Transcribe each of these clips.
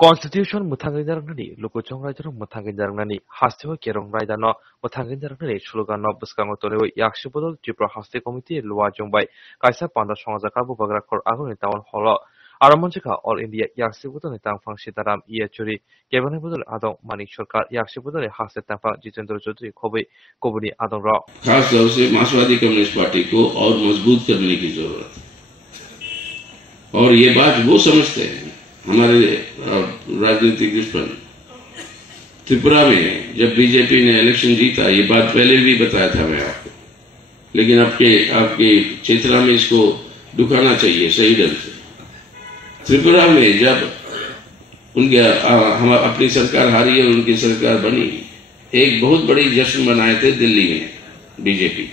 Constitution muthanginjarangni lukuchong rajarong muthanginjarangni hastio kerong raidano muthanginjarangni slogano buskango tolewo yakshibodol Tripura Hasti Committee luwa jongbai kaisa panda songajakar bubagrakor agoni tawon holo aramonjika All India yakshibodol netang fangshitaram iachuri kebane bodol adong manik sarkar yakshibodol haste tafang Jitendra Chaudhary khobai kobuni adong ro खास तौर से मार्क्सवादी communist party को और मजबूत करने की जरूरत है और ये बात वो समझते हैं हमारे राजनीतिक दुश्मन। त्रिपुरा में जब बीजेपी ने इलेक्शन जीता, ये बात पहले भी बताया था मैं आपको, लेकिन आपके चेतना में इसको ढुकाना चाहिए सही ढंग से। त्रिपुरा में जब हम अपनी सरकार हारी और उनकी सरकार बनी, एक बहुत बड़ी जश्न मनाए थे दिल्ली में बीजेपी।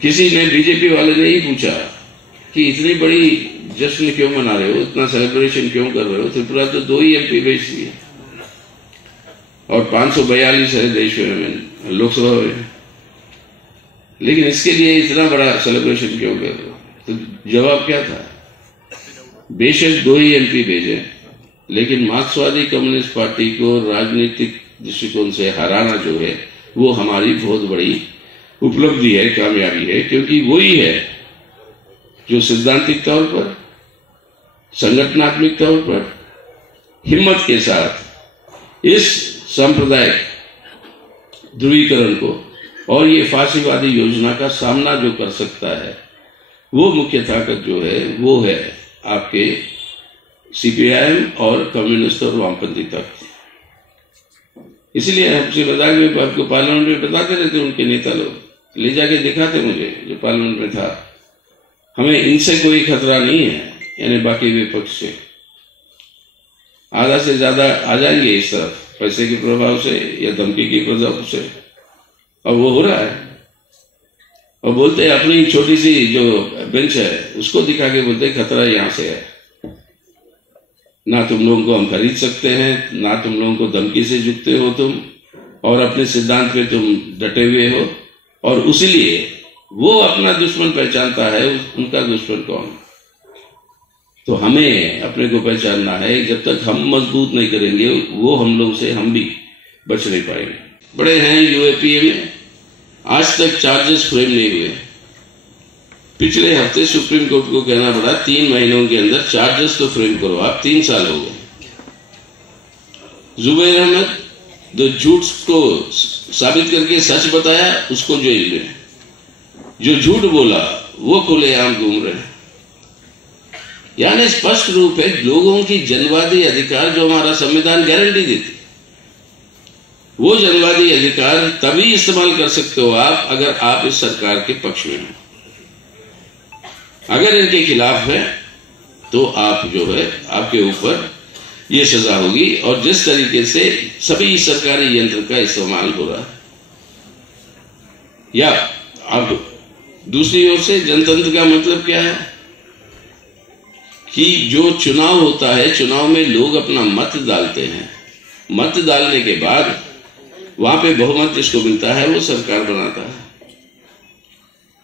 किसी ने बीजेपी वाले ने ही पूछा कि इतनी बड़ी जश्न क्यों मना रहे हो, इतना सेलिब्रेशन क्यों कर रहे हो, त्रिपुरा तो 2 ही एमपी भेजती है और 542 है देश में लोकसभा में, लेकिन इसके लिए इतना बड़ा सेलिब्रेशन क्यों कर रहे हो? तो जवाब क्या था? बेशक 2 ही एमपी भेजे, लेकिन मार्क्सवादी कम्युनिस्ट पार्टी को राजनीतिक दृष्टिकोण से हराना जो है वो हमारी बहुत बड़ी उपलब्धि है, कामयाबी है, क्योंकि वही है जो सिद्धांतिक तौर पर, संगठनात्मक तौर पर हिम्मत के साथ इस सांप्रदायिक ध्रुवीकरण को और ये फांसीवादी योजना का सामना जो कर सकता है, वो मुख्य ताकत जो है वो है आपके सीपीआईएम और कम्युनिस्ट और वामपंथी ताकत। इसलिए हमसे मजाक में आपको पार्लियामेंट में बताते रहते, उनके नेता लोग ले जाके दिखाते मुझे जो पार्लियामेंट में था, हमें इनसे कोई खतरा नहीं है, यानी बाकी विपक्ष से आधा से ज्यादा आ जाएंगे इस तरफ पैसे के प्रभाव से या धमकी के प्रभाव से, और वो हो रहा है। और बोलते हैं अपनी छोटी सी जो बेंच है उसको दिखा के बोलते खतरा यहां से है, ना तुम लोगों को हम खरीद सकते हैं, ना तुम लोगों को धमकी से झुकते हो तुम, और अपने सिद्धांत पे तुम डटे हुए हो, और उसीलिए वो अपना दुश्मन पहचानता है, उनका दुश्मन कौन। तो हमें अपने को पहचानना है, जब तक हम मजबूत नहीं करेंगे वो हम लोग से हम भी बच नहीं पाएंगे। बड़े हैं यूएपीए में, आज तक चार्जेस फ्रेम नहीं हुए। पिछले हफ्ते सुप्रीम कोर्ट को कहना पड़ा 3 महीनों के अंदर चार्जेस तो फ्रेम करो, आप 3 साल हो गए। जुबैर अहमद जो झूठ को साबित करके सच बताया उसको जेल में, जो झूठ बोला वो खुलेआम घूम रहे हैं। यानी स्पष्ट रूप है लोगों की जनवादी अधिकार जो हमारा संविधान गारंटी देती, वो जनवादी अधिकार तभी इस्तेमाल कर सकते हो आप अगर आप इस सरकार के पक्ष में हो। अगर इनके खिलाफ है तो आप जो है आपके ऊपर ये सजा होगी। और जिस तरीके से सभी सरकारी यंत्र का इस्तेमाल हो रहा है, या अब दूसरी ओर से जनतंत्र का मतलब क्या है कि जो चुनाव होता है, चुनाव में लोग अपना मत डालते हैं, मत डालने के बाद वहां पे बहुमत जिसको मिलता है वो सरकार बनाता है।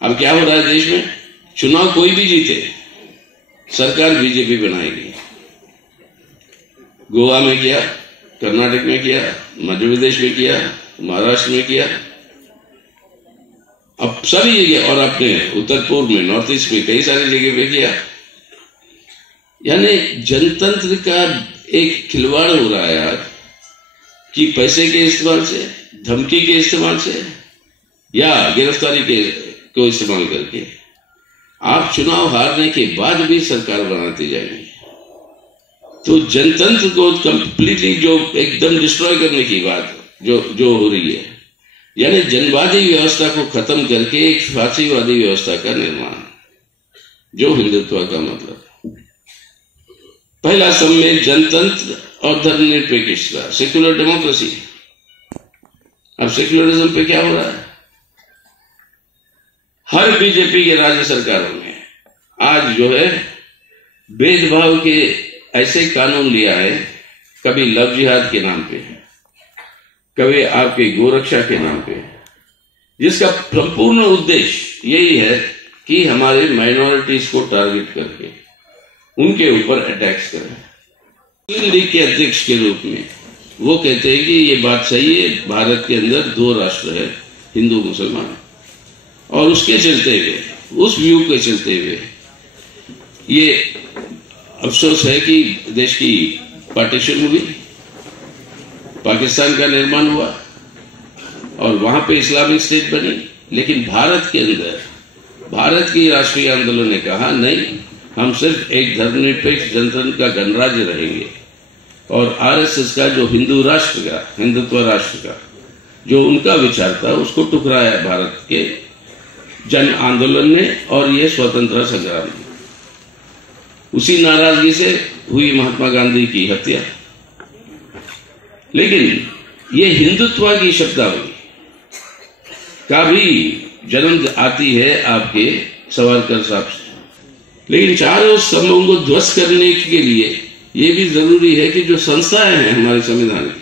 अब क्या हो रहा है देश में, चुनाव कोई भी जीते सरकार बीजेपी बनाएगी। गोवा में किया, कर्नाटक में किया, मध्य प्रदेश में किया, महाराष्ट्र में किया, अब सभी जगह, और अपने उत्तर पूर्व में, नॉर्थ ईस्ट में कई सारी जगह पे किया। यानी जनतंत्र का एक खिलवाड़ हो रहा है यार, कि पैसे के इस्तेमाल से, धमकी के इस्तेमाल से या गिरफ्तारी को इस्तेमाल करके आप चुनाव हारने के बाद भी सरकार बनाते जाएंगे। तो जनतंत्र को कंप्लीटली जो एकदम डिस्ट्रॉय करने की बात जो हो रही है, यानी जनवादी व्यवस्था को खत्म करके एक फांसीवादी व्यवस्था का निर्माण, जो हिंदुत्व का मतलब। पहला सम्मेलन जनतंत्र और धर्मनिरपेक्षता, सेक्युलर डेमोक्रेसी। अब सेक्युलरिज्म पे क्या हो रहा है, हर बीजेपी के राज्य सरकारों ने आज जो है भेदभाव के ऐसे कानून लिया है, कभी लव जिहाद के नाम पे, कभी आपके गोरक्षा के नाम पे, जिसका संपूर्ण उद्देश्य यही है कि हमारे माइनॉरिटीज को टारगेट करके उनके ऊपर अटैक्स करें। मुस्लिम लीग के अध्यक्ष के रूप में वो कहते हैं कि ये बात सही है, भारत के अंदर 2 राष्ट्र है, हिंदू मुसलमान, और उसके चलते हुए, उस व्यू के चलते हुए ये अफसोस है कि देश की पार्टीशन हुई, पाकिस्तान का निर्माण हुआ और वहां पे इस्लामिक स्टेट बनी। लेकिन भारत के अंदर भारत की राष्ट्रीय आंदोलन ने कहा नहीं, हम सिर्फ एक धर्मनिरपेक्ष जनतंत्र का गणराज्य रहेंगे, और आरएसएस का जो हिंदू राष्ट्र का, हिंदुत्व राष्ट्र का जो उनका विचार था, उसको टुकराया भारत के जन आंदोलन ने और ये स्वतंत्रता संग्राम ने। उसी नाराजगी से हुई महात्मा गांधी की हत्या। लेकिन ये हिंदुत्व की शब्दावली का भी जन्म आती है आपके सावरकर साहब से। लेकिन चारों स्तंभों को ध्वस्त करने के लिए ये भी जरूरी है कि जो संस्थाएं हैं हमारे संविधान की,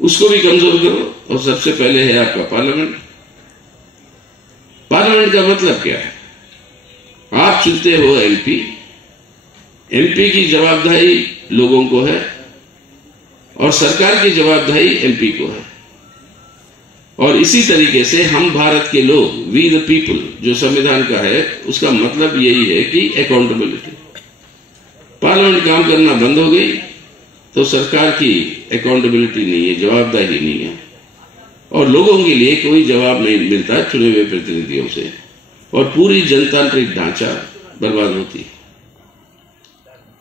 उसको भी कमजोर करो। और सबसे पहले है आपका पार्लियामेंट। पार्लियामेंट का मतलब क्या है? आप चुनते हो एमपी, एमपी की जवाबदेही लोगों को है और सरकार की जवाबदेही एमपी को है। और इसी तरीके से हम भारत के लोग, वी द पीपल, जो संविधान का है, उसका मतलब यही है कि अकाउंटेबिलिटी। पार्लियामेंट काम करना बंद हो गई तो सरकार की अकाउंटेबिलिटी नहीं है, जवाबदेही नहीं है, और लोगों के लिए कोई जवाब नहीं मिलता चुने हुए प्रतिनिधियों से, और पूरी जनतांत्रिक ढांचा बर्बाद होती है।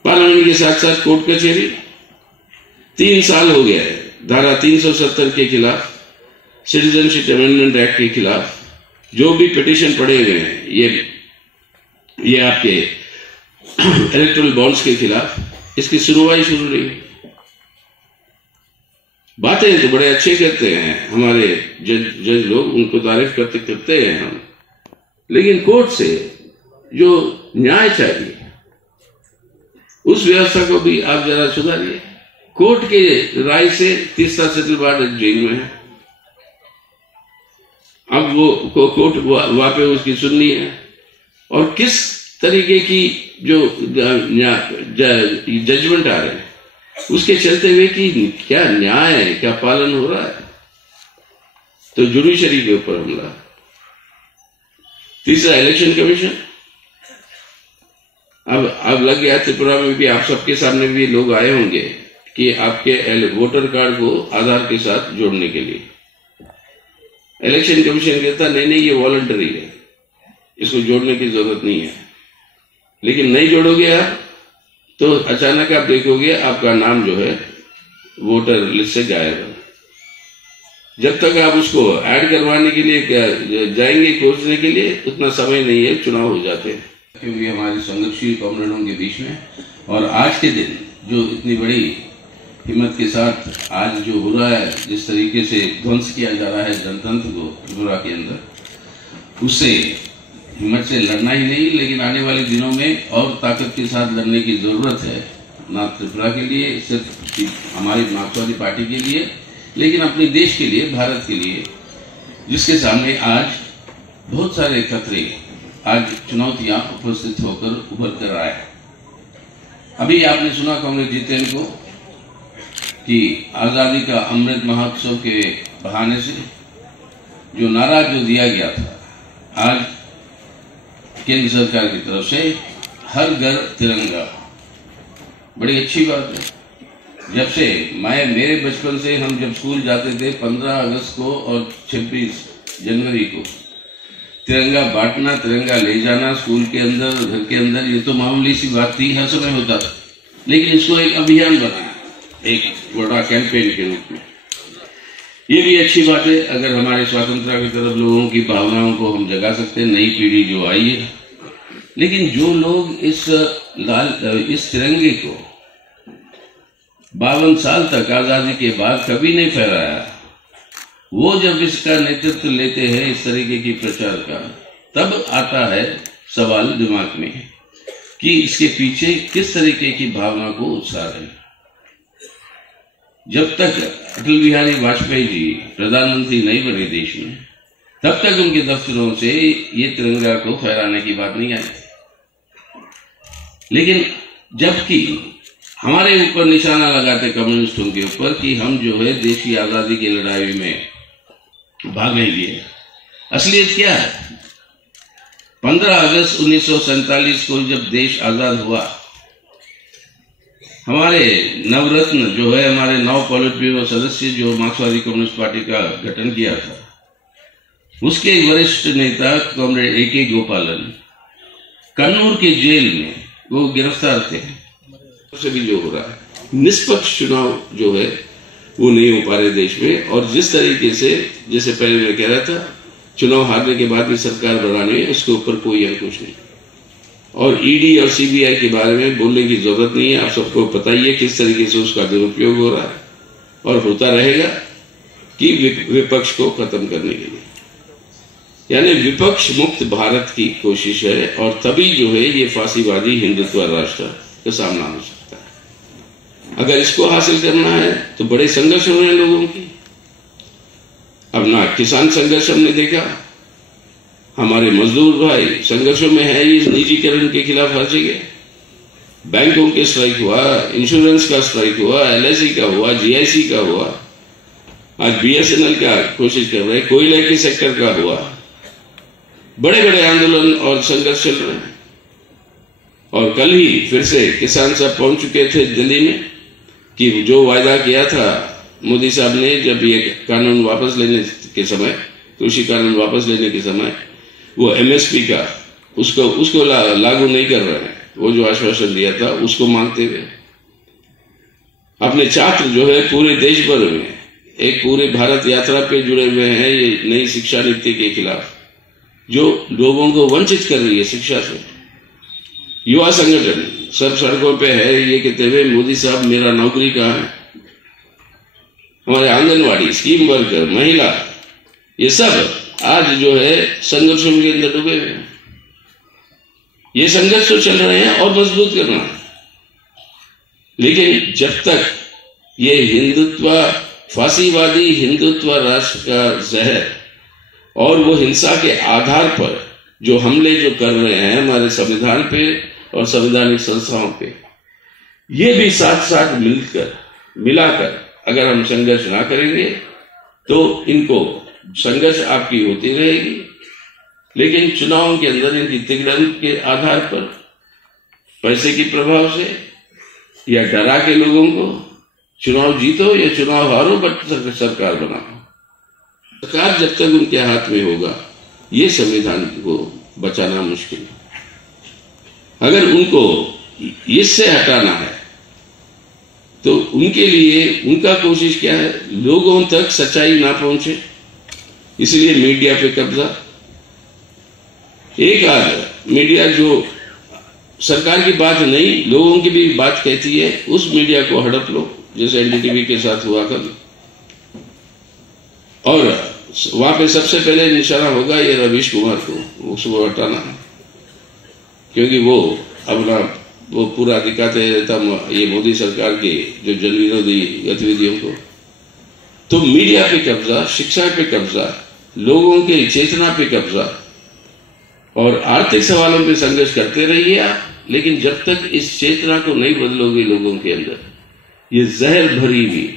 पार्लियामेंट के साथ साथ कोर्ट कचहरी 3 साल हो गया है धारा 370 के खिलाफ, सिटीजनशिप अमेंडमेंट एक्ट के खिलाफ जो भी पिटीशन पड़े हुए हैं, ये आपके इलेक्टोरल बॉन्ड्स के खिलाफ, इसकी सुनवाई शुरू नहीं। बातें तो बड़े अच्छे करते हैं हमारे जज लोग, उनको तारीफ करते हैं हम, लेकिन कोर्ट से जो न्याय चाहिए उस व्यवस्था को भी आप जरा सुधारिए। कोर्ट के राय से तीसरा सेटलमेंट जेल में है, अब वो कोर्ट वहां पे उसकी सुननी है, और किस तरीके की जो जजमेंट आ रहे हैं उसके चलते हुए कि क्या न्याय है, क्या पालन हो रहा है। तो जुडिशरी के ऊपर हमला। तीसरा इलेक्शन कमीशन। अब लग गया त्रिपुरा में भी, आप सबके सामने भी लोग आए होंगे कि आपके वोटर कार्ड को आधार के साथ जोड़ने के लिए। इलेक्शन कमीशन कहता नहीं ये वॉलंटरी है, इसको जोड़ने की जरूरत नहीं है। लेकिन नहीं जोड़ोगे आप तो अचानक आप देखोगे आपका नाम जो है वोटर लिस्ट से गायब है। जब तक आप उसको ऐड करवाने के लिए जाएंगे खोजने के लिए, उतना समय नहीं है, चुनाव हो जाते हैं। क्योंकि हमारे संघर्षशील कॉमरेडों के बीच में, और आज के दिन जो इतनी बड़ी हिम्मत के साथ आज जो हो रहा है, जिस तरीके से ध्वंस किया जा रहा है जनतंत्र को त्रिपुरा के अंदर, उससे हिम्मत से लड़ना ही नहीं, लेकिन आने वाले दिनों में और ताकत के साथ लड़ने की जरूरत है, ना त्रिपुरा के लिए, सिर्फ हमारी मार्क्सवादी पार्टी के लिए, लेकिन अपने देश के लिए, भारत के लिए, जिसके सामने आज बहुत सारे खतरे, आज चुनौतियां उपस्थित होकर उभर कर आए। अभी आपने सुना कांग्रेस जितेंद्र को कि आजादी का अमृत महोत्सव के बहाने से जो नारा जो दिया गया था, आज केंद्र सरकार की तरफ से हर घर तिरंगा, बड़ी अच्छी बात है। जब से मेरे बचपन से हम जब स्कूल जाते थे 15 अगस्त को और 26 जनवरी को तिरंगा बांटना, तिरंगा ले जाना स्कूल के अंदर, घर के अंदर, ये तो मामूली सी बात थी, हर समय होता था। लेकिन इसको एक अभियान बनाया, एक बड़ा कैंपेन के रूप में। ये भी अच्छी बात है, अगर हमारे स्वतंत्रता की तरफ लोगों की भावनाओं को हम जगा सकते हैं, नई पीढ़ी जो आई है। लेकिन जो लोग इस तिरंगे को 52 साल तक आजादी के बाद कभी नहीं फहराया, वो जब इसका नेतृत्व लेते हैं इस तरीके की प्रचार का, तब आता है सवाल दिमाग में कि इसके पीछे किस तरीके की भावना को उत्साह है। जब तक अटल बिहारी वाजपेयी जी प्रधानमंत्री नहीं बने देश में, तब तक उनके दफ्तरों से ये तिरंगा को फहराने की बात नहीं आई। लेकिन जबकि हमारे ऊपर निशाना लगाते कम्युनिस्टों के ऊपर कि हम जो है देश की आजादी की लड़ाई में भागेंगे। असलियत क्या है? 15 अगस्त 1947 को जब देश आजाद हुआ, हमारे नवरत्न जो है, हमारे 9 पॉलिट ब्यूरो सदस्य जो मार्क्सवादी कम्युनिस्ट पार्टी का गठन किया था, उसके वरिष्ठ नेता कॉमरेड A.K. गोपालन कन्नूर के जेल में वो गिरफ्तार थे। से भी जो हो रहा है, निष्पक्ष चुनाव जो है वो नहीं हो पा रहे देश में। और जिस तरीके से, जैसे पहले मैं कह रहा था, चुनाव हारने के बाद भी सरकार बनानी है, उसके ऊपर कोई अंकुश नहीं। और ईडी और सीबीआई के बारे में बोलने की जरूरत नहीं है। आप सबको पता ही है किस तरीके से उसका दुरुपयोग हो रहा है और होता रहेगा कि विपक्ष को खत्म करने के लिए, यानी विपक्ष मुक्त भारत की कोशिश है। और तभी जो है ये फांसीवादी हिंदुत्व राष्ट्र का सामना हो सकता है। अगर इसको हासिल करना है तो बड़े संघर्ष हो रहे हैं लोगों की। अब ना किसान संघर्ष हमने देखा, हमारे मजदूर भाई संघर्षों में है, ये निजीकरण के खिलाफ हर जगह। बैंकों के स्ट्राइक हुआ, इंश्योरेंस का स्ट्राइक हुआ, LIC का हुआ, GIC का हुआ, आज BSNL का कोशिश कर रहे, कोयले के सेक्टर का हुआ। बड़े बड़े आंदोलन और संघर्ष चल रहे हैं। और कल ही फिर से किसान साहब पहुंच चुके थे दिल्ली में कि जो वायदा किया था मोदी साहब ने, जब ये कानून वापस लेने के समय, कृषि कानून वापस लेने के समय, वो MSP का उसको लागू नहीं कर रहे हैं। वो जो आश्वासन दिया था उसको मांगते हुए अपने छात्र जो है पूरे देश भर में एक पूरे भारत यात्रा पे जुड़े हुए हैं, ये नई शिक्षा नीति के खिलाफ जो लोगों को वंचित कर रही है शिक्षा से। युवा संगठन सब सड़कों पे है ये कहते हुए, मोदी साहब मेरा नौकरी कहाँ है। हमारे आंगनवाड़ी, स्कीम वर्कर, महिला, ये सब आज जो है संघर्षों के अंदर डूबे हुए हैं। ये संघर्ष तो चल रहे हैं और मजबूत करना है। लेकिन जब तक ये हिंदुत्व, फांसीवादी हिंदुत्व राष्ट्र का जहर और वो हिंसा के आधार पर जो हमले जो कर रहे हैं हमारे संविधान पे और संवैधानिक संस्थाओं पे, ये भी साथ साथ मिलाकर अगर हम संघर्ष ना करेंगे तो इनको संघर्ष आपकी होती रहेगी। लेकिन चुनावों के अंदर इनकी तिगड़न के आधार पर, पैसे के प्रभाव से या डरा के लोगों को चुनाव जीतो या चुनाव हारो बट सरकार बनाओ। सरकार जब तक उनके हाथ में होगा ये संविधान को बचाना मुश्किल है। अगर उनको इससे हटाना है तो उनके लिए उनका कोशिश क्या है, लोगों तक सच्चाई ना पहुंचे, इसलिए मीडिया पे कब्जा। एक आध मीडिया जो सरकार की बात नहीं लोगों की भी बात कहती है, उस मीडिया को हड़प लो, जैसे NDTV के साथ हुआ कल। और वहां पे सबसे पहले निशाना होगा ये रवीश कुमार को, उसको हटाना है, क्योंकि वो अपना वो पूरा दिखाते रहता ये मोदी सरकार की जो जन विरोधी गतिविधियों को। तो मीडिया पे कब्जा, शिक्षा पे कब्जा, लोगों के चेतना पे कब्जा और आर्थिक सवालों पे संघर्ष करते रहिए आप। लेकिन जब तक इस चेतना को नहीं बदलोगे लोगों के अंदर, ये जहर भरी हुई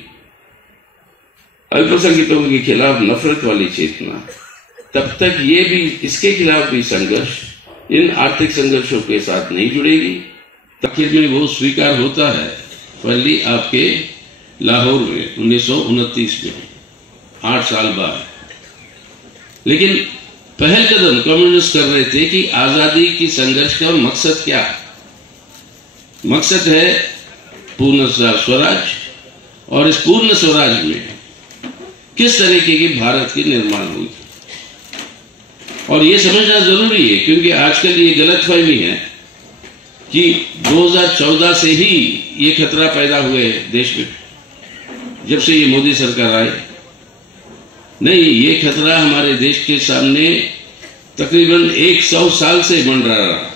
अल्पसंख्यकों के खिलाफ नफरत वाली चेतना, तब तक ये भी इसके खिलाफ भी संघर्ष इन आर्थिक संघर्षों के साथ नहीं जुड़ेगी। आखिर में वो स्वीकार होता है पहली आपके लाहौर में 1929 में, 8 साल बाद। लेकिन पहल कदम कम्युनिस्ट कर रहे थे कि आजादी की संघर्ष का मकसद क्या है। मकसद है पूर्ण स्वराज, और इस पूर्ण स्वराज में किस तरीके की भारत की निर्माण हुई। और ये समझना जरूरी है, क्योंकि आजकल ये गलतफहमी है कि 2014 से ही ये खतरा पैदा हुए देश में, जब से ये मोदी सरकार आए। नहीं, ये खतरा हमारे देश के सामने तकरीबन 100 साल से मंडरा रहा।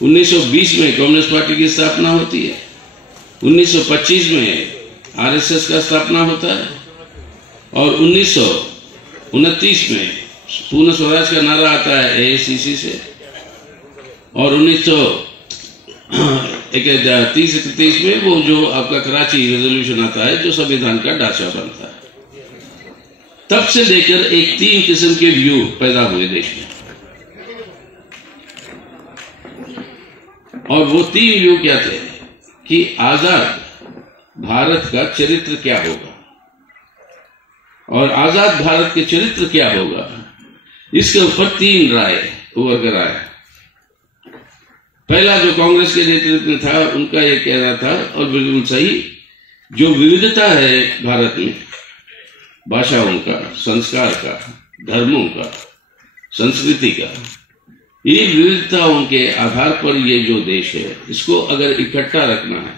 1920 में कम्युनिस्ट पार्टी की स्थापना होती है, 1925 में RSS का स्थापना होता है, और 1929 में पूर्ण स्वराज का नारा आता है AICC से, और 30-31 में वो जो आपका कराची रेजोल्यूशन आता है जो संविधान का ढांचा बनता है, तब से लेकर एक 3 किस्म के व्यू पैदा हुए देश में। और वो 3 व्यू क्या थे कि आजाद भारत का चरित्र क्या होगा, और आजाद भारत के चरित्र क्या होगा, इसके ऊपर 3 राय उभर कर आया। पहला जो कांग्रेस के नेतृत्व में था उनका ये कहना था, और बिल्कुल सही, जो विविधता है भारत में, भाषाओं का, संस्कार का, धर्मों का, संस्कृति का, ये विविधताओं के आधार पर ये जो देश है इसको अगर इकट्ठा रखना है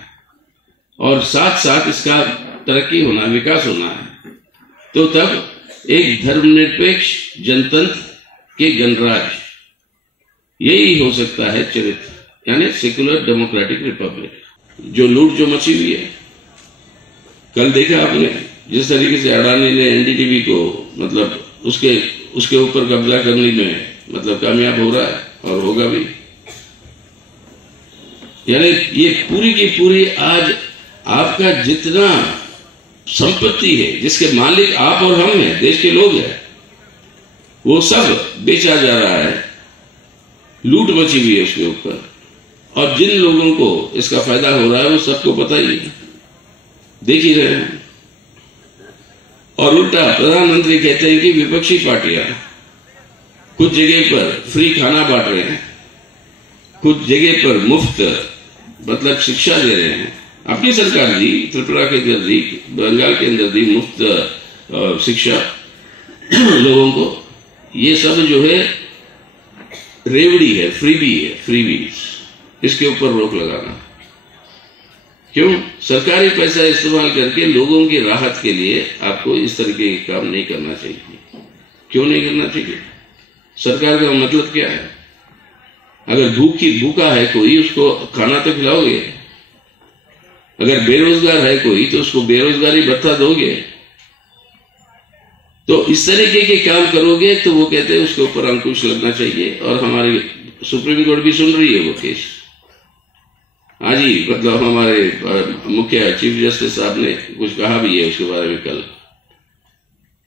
और साथ साथ इसका तरक्की होना, विकास होना है, तो तब एक धर्मनिरपेक्ष जनतंत्र के गणराज्य, यही हो सकता है चरित्र, यानी सेकुलर डेमोक्रेटिक रिपब्लिक। जो लूट जो मची हुई है, कल देखा आपने जिस तरीके से अडानी ने एनडीटीवी को मतलब उसके ऊपर कब्जा करने में मतलब कामयाब हो रहा है और होगा भी। यानी ये पूरी की पूरी आज आपका जितना संपत्ति है, जिसके मालिक आप और हम हैं, देश के लोग हैं, वो सब बेचा जा रहा है, लूट मची हुई है उसके ऊपर। और जिन लोगों को इसका फायदा हो रहा है वो सबको पता ही है, देख ही रहे हैं। और उल्टा प्रधानमंत्री कहते हैं कि विपक्षी पार्टियां कुछ जगह पर फ्री खाना बांट रहे हैं, कुछ जगह पर मुफ्त मतलब शिक्षा दे रहे हैं। अपनी सरकार दी, त्रिपुरा के अंदर दी, बंगाल के अंदर दी मुफ्त शिक्षा लोगों को। ये सब जो है रेवड़ी है, फ्रीबी है, फ्रीबीज, इसके ऊपर रोक लगाना। क्यों? सरकारी पैसा इस्तेमाल करके लोगों की राहत के लिए आपको इस तरीके के काम नहीं करना चाहिए। क्यों नहीं करना चाहिए? सरकार का मतलब क्या है? अगर भूखा है कोई, उसको खाना तो खिलाओगे। अगर बेरोजगार है कोई, तो उसको बेरोजगारी भत्ता दोगे। तो इस तरीके के काम करोगे तो वो कहते हैं उसके ऊपर अंकुश लगना चाहिए। और हमारी सुप्रीम कोर्ट भी सुन रही है वो केस। आज ही मतलब हमारे मुख्य चीफ जस्टिस साहब ने कुछ कहा भी है उसके बारे में कल।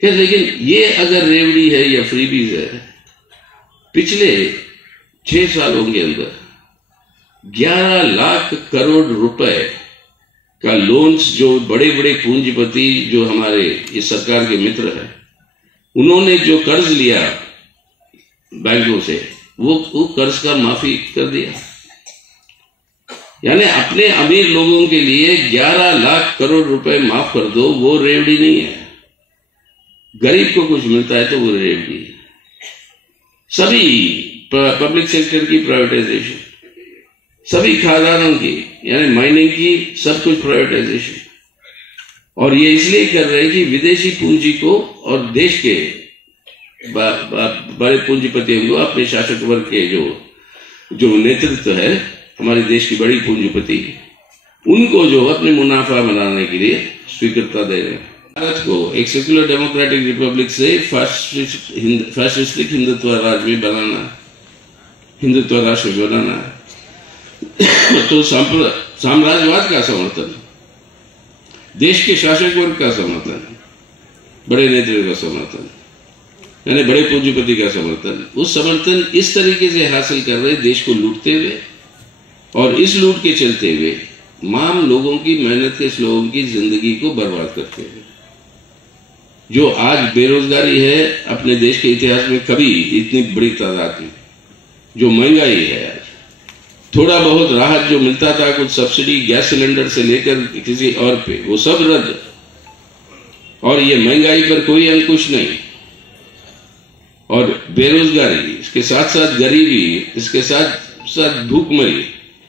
लेकिन ये अगर रेवड़ी है या फ्रीबीज है, पिछले 6 सालों के अंदर 11 लाख करोड़ रुपए का लोन्स जो बड़े बड़े पूंजीपति जो हमारे ये सरकार के मित्र हैं, उन्होंने जो कर्ज लिया बैंकों से, वो कर्ज का माफी कर दिया। यानी अपने अमीर लोगों के लिए 11 लाख करोड़ रुपए माफ कर दो, वो रेवड़ी नहीं है। गरीब को कुछ मिलता है तो वो रेवड़ी है। सभी पब्लिक सेक्टर की प्राइवेटाइजेशन, सभी खादानों की यानी माइनिंग की, सब कुछ प्राइवेटाइजेशन। और ये इसलिए कर रहे हैं कि विदेशी पूंजी को और देश के बड़े पूंजीपतियों को, अपने शासक वर्ग के जो नेतृत्व है हमारे देश की बड़ी पूंजीपति, उनको जो अपने मुनाफा बनाने के लिए स्वीकृतता दे रहे हैं। भारत को एक सेक्युलर डेमोक्रेटिक रिपब्लिक से फैसिस्टिक हिंदुत्व राज्य में बनाना, हिंदुत्व राष्ट्र बनाना तो साम्राज्यवाद का समर्थन, देश के शासक वर्ग का समर्थन, बड़े नेतृत्व का समर्थन, यानी बड़े पूंजीपति का समर्थन, उस समर्थन इस तरीके से हासिल कर रहे देश को लूटते हुए, और इस लूट के चलते हुए माम लोगों की, मेहनत के लोगों की जिंदगी को बर्बाद करते हुए। जो आज बेरोजगारी है अपने देश के इतिहास में कभी इतनी बड़ी तादाद में, जो महंगाई है आज, थोड़ा बहुत राहत जो मिलता था, कुछ सब्सिडी गैस सिलेंडर से लेकर किसी और पे, वो सब रद्द। और ये महंगाई पर कोई अंकुश नहीं, और बेरोजगारी, इसके साथ साथ गरीबी, इसके साथ साथ भूखमरी,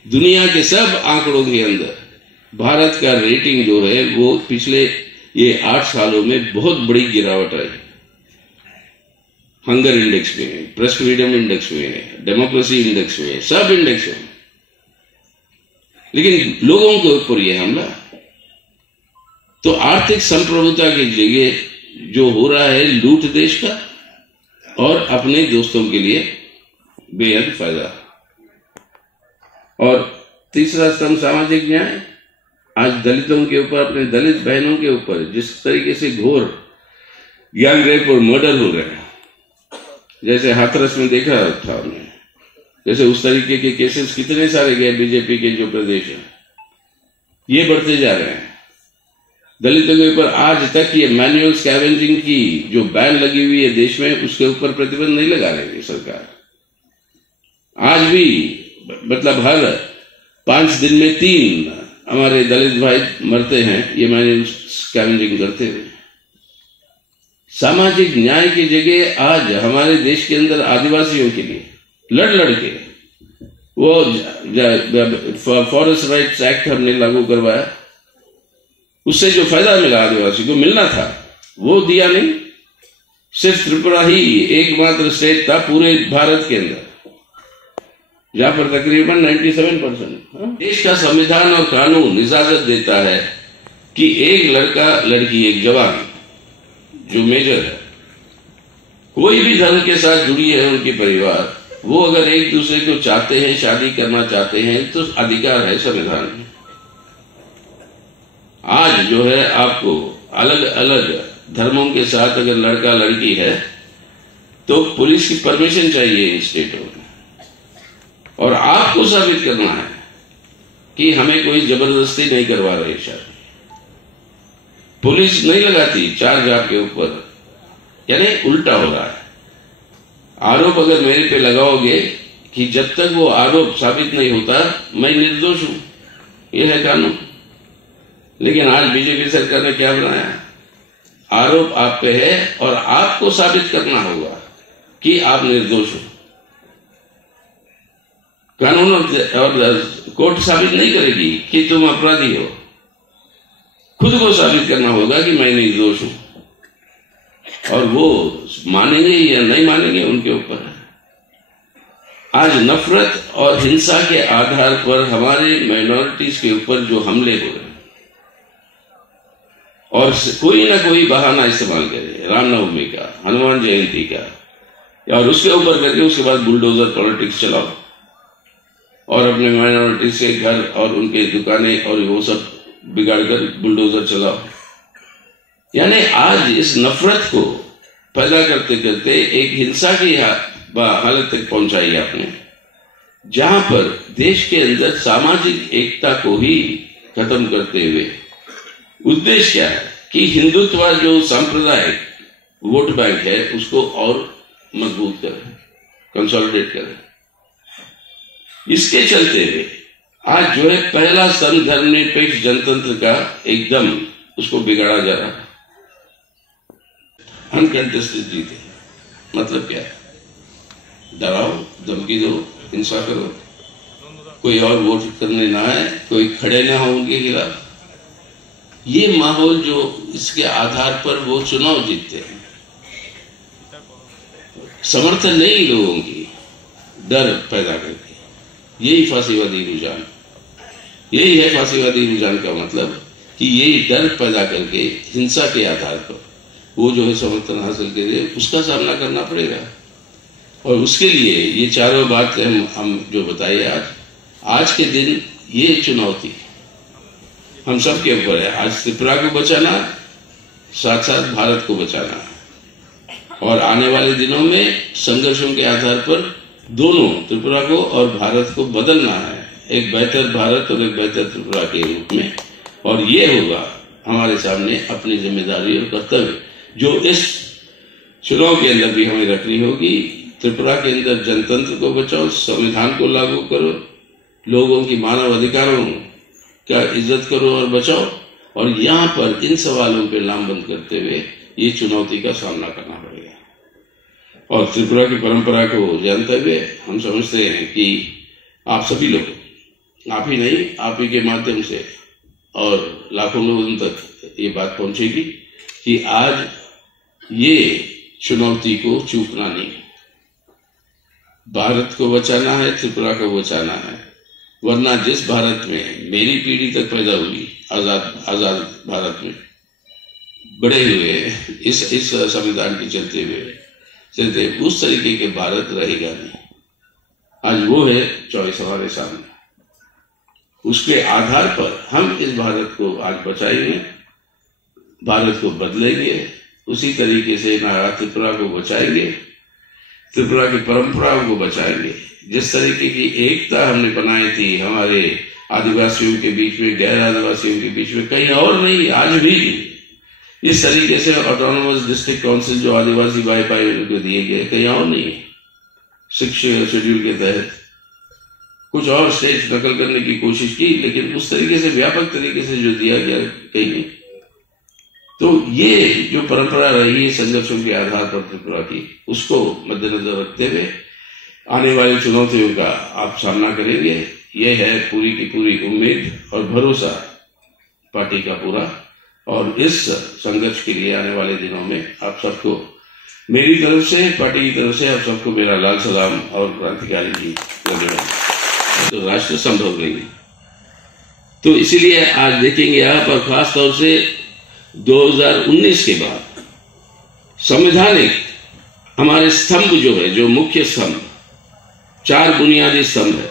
दुनिया के सब आंकड़ों के अंदर भारत का रेटिंग जो है वो पिछले ये 8 सालों में बहुत बड़ी गिरावट आई। हंगर इंडेक्स में, प्रेस फ्रीडम इंडेक्स में, डेमोक्रेसी इंडेक्स में, सब इंडेक्स में। लेकिन लोगों के ऊपर यह हमला। तो आर्थिक संप्रभुता की जगह जो हो रहा है लूट देश का, और अपने दोस्तों के लिए बेहद फायदा। और तीसरा स्तंभ सामाजिक न्याय। आज दलितों के ऊपर, अपने दलित बहनों के ऊपर जिस तरीके से घोर गैंग रेप और मर्डर हो रहे हैं, जैसे हाथरस में देखा था हमने, जैसे उस तरीके के केसेस कितने सारे गए बीजेपी के जो प्रदेश हैं, ये बढ़ते जा रहे हैं। दलितों के ऊपर आज तक ये मैनुअल स्कैवेंजिंग की जो बैन लगी हुई है देश में, उसके ऊपर प्रतिबंध नहीं लगा रही है सरकार। आज भी मतलब हर 5 दिन में 3 हमारे दलित भाई मरते हैं ये मैनुअल स्कैवेंजिंग करते हुए। सामाजिक न्याय की जगह आज हमारे देश के अंदर आदिवासियों के लिए लड़ के वो फॉरेस्ट राइट्स एक्ट हमने लागू करवाया। उससे जो फायदा मिला आदिवासी को मिलना था वो दिया नहीं। सिर्फ त्रिपुरा ही एकमात्र स्टेट था पूरे भारत के अंदर जहां पर तकरीबन 97% देश का संविधान और कानून इजाजत देता है कि एक लड़का लड़की, एक जवान जो मेजर है, कोई भी धर्म के साथ जुड़ी है उनकी परिवार, वो अगर एक दूसरे को चाहते हैं, शादी करना चाहते हैं, तो अधिकार है संविधान में। आज जो है आपको अलग अलग धर्मों के साथ अगर लड़का लड़की है तो पुलिस की परमिशन चाहिए इन स्टेटों में, और आपको साबित करना है कि हमें कोई जबरदस्ती नहीं करवा रही शादी। पुलिस नहीं लगाती चार्ज आपके ऊपर, यानी उल्टा हो रहा है। आरोप अगर मेरे पे लगाओगे कि जब तक वो आरोप साबित नहीं होता मैं निर्दोष हूं, यह है कानून। लेकिन आज बीजेपी सरकार ने क्या बनाया, आरोप आप पे है और आपको साबित करना होगा कि आप निर्दोष हो। कानून और कोर्ट साबित नहीं करेगी कि तुम अपराधी हो, खुद को साबित करना होगा कि मैं निर्दोष हूं, और वो मानेंगे या नहीं मानेंगे उनके ऊपर है। आज नफरत और हिंसा के आधार पर हमारे माइनॉरिटीज के ऊपर जो हमले हो रहे हैं, और कोई ना कोई बहाना इस्तेमाल करे, रामनवमी का, हनुमान जयंती का, और उसके ऊपर करके उसके बाद बुलडोजर पॉलिटिक्स चलाओ और अपने माइनॉरिटीज के घर और उनके दुकानें और वो सब बिगाड़कर बुलडोजर चलाओ। यानी आज इस नफरत को पैदा करते करते एक हिंसा की हालत तक पहुंचाई आपने, जहां पर देश के अंदर सामाजिक एकता को ही खत्म करते हुए उद्देश्य क्या है कि हिंदुत्व जो सांप्रदायिक वोट बैंक है उसको और मजबूत करें, कंसोलिडेट करें। इसके चलते हुए आज जो है पहला स्तंभ धर्मनिरपेक्ष जनतंत्र का एकदम उसको बिगाड़ा जा रहा है। अनकंटेस्टेड जीते मतलब क्या है, डराओ, धमकी दो, हिंसा करो, कोई और वोट करने ना आए, कोई खड़े ना हो उनके खिलाफ। ये माहौल जो इसके आधार पर वो चुनाव जीतते हैं, समर्थन नहीं लोगों की, डर पैदा करके, यही फांसीवादी रुझान, यही है फांसीवादी रुझान का मतलब कि यही डर पैदा करके हिंसा के आधार पर वो जो है समर्थन हासिल करे, उसका सामना करना पड़ेगा। और उसके लिए ये चारों बातें हम जो बताइए आज के दिन ये चुनौती हम सब के ऊपर है। आज त्रिपुरा को बचाना, साथ साथ भारत को बचाना, और आने वाले दिनों में संघर्षों के आधार पर दोनों त्रिपुरा को और भारत को बदलना है, एक बेहतर भारत और एक बेहतर त्रिपुरा के रूप में। और ये होगा हमारे सामने अपनी जिम्मेदारी और कर्तव्य जो इस चुनाव के अंदर भी हमें रखनी होगी। त्रिपुरा के अंदर जनतंत्र को बचाओ, संविधान को लागू करो, लोगों की मानव अधिकारों का इज्जत करो और बचाओ, और यहाँ पर इन सवालों पे लामबंद करते हुए ये चुनौती का सामना करना पड़ेगा। और त्रिपुरा की परंपरा को जानते हुए हम समझते हैं कि आप सभी लोग, आप ही नहीं, आप ही के माध्यम से और लाखों लोगों तक ये बात पहुंचेगी कि आज ये चुनौती को चूकना नहीं, भारत को बचाना है, त्रिपुरा को बचाना है। वरना जिस भारत में मेरी पीढ़ी तक पैदा हुई, आजाद भारत में बड़े हुए, इस संविधान के चलते उस तरीके के भारत रहेगा नहीं। आज वो है चॉइस हमारे सामने। उसके आधार पर हम इस भारत को आज बचाएंगे, भारत को बदलेंगे, उसी तरीके से महाराज त्रिपुरा को बचाएंगे, त्रिपुरा की परंपराओं को बचाएंगे। जिस तरीके की एकता हमने बनाई थी हमारे आदिवासियों के बीच में, गैर आदिवासियों के बीच में, कहीं और नहीं, आज भी इस तरीके से ऑटोनोमस डिस्ट्रिक्ट काउंसिल जो आदिवासी भाई भाई को दिए गए, कहीं और नहीं। 6 शेड्यूल के तहत कुछ और स्टेट नकल करने की कोशिश की, लेकिन उस तरीके से व्यापक तरीके से जो दिया गया कहीं नहीं। तो ये जो परंपरा रही है संघर्षों के आधार पर त्रिपुरा की, उसको मद्देनजर रखते हुए आने वाली चुनौतियों का आप सामना करेंगे, ये है पूरी की पूरी उम्मीद और भरोसा पार्टी का पूरा। और इस संघर्ष के लिए आने वाले दिनों में आप सबको मेरी तरफ से, पार्टी की तरफ से आप सबको मेरा लाल सलाम और क्रांतिकारी जी धन्यवाद। तो राष्ट्र संभव नहीं, तो इसीलिए आज देखेंगे यहाँ पर खास तौर से 2019 के बाद संवैधानिक हमारे स्तंभ जो है, जो मुख्य स्तंभ, 4 बुनियादी स्तंभ है,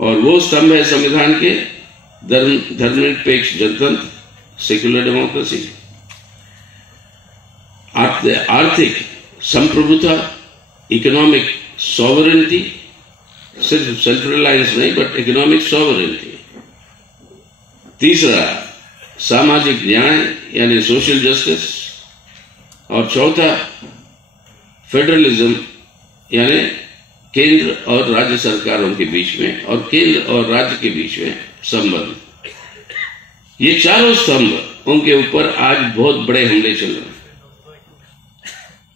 और वो स्तंभ है संविधान के धर्मनिरपेक्ष जनतंत्र, सेक्युलर डेमोक्रेसी, आर्थिक संप्रभुता, इकोनॉमिक सॉवरेनिटी, सिर्फ सेंट्रलाइज नहीं बट इकोनॉमिक सॉवरेनिटी, तीसरा सामाजिक न्याय यानी सोशल जस्टिस, और चौथा फेडरलिज्म यानी केंद्र और राज्य सरकारों के बीच में और केंद्र और राज्य के बीच में संबंध। ये चारों स्तंभ, उनके ऊपर आज बहुत बड़े हमले चल रहे हैं।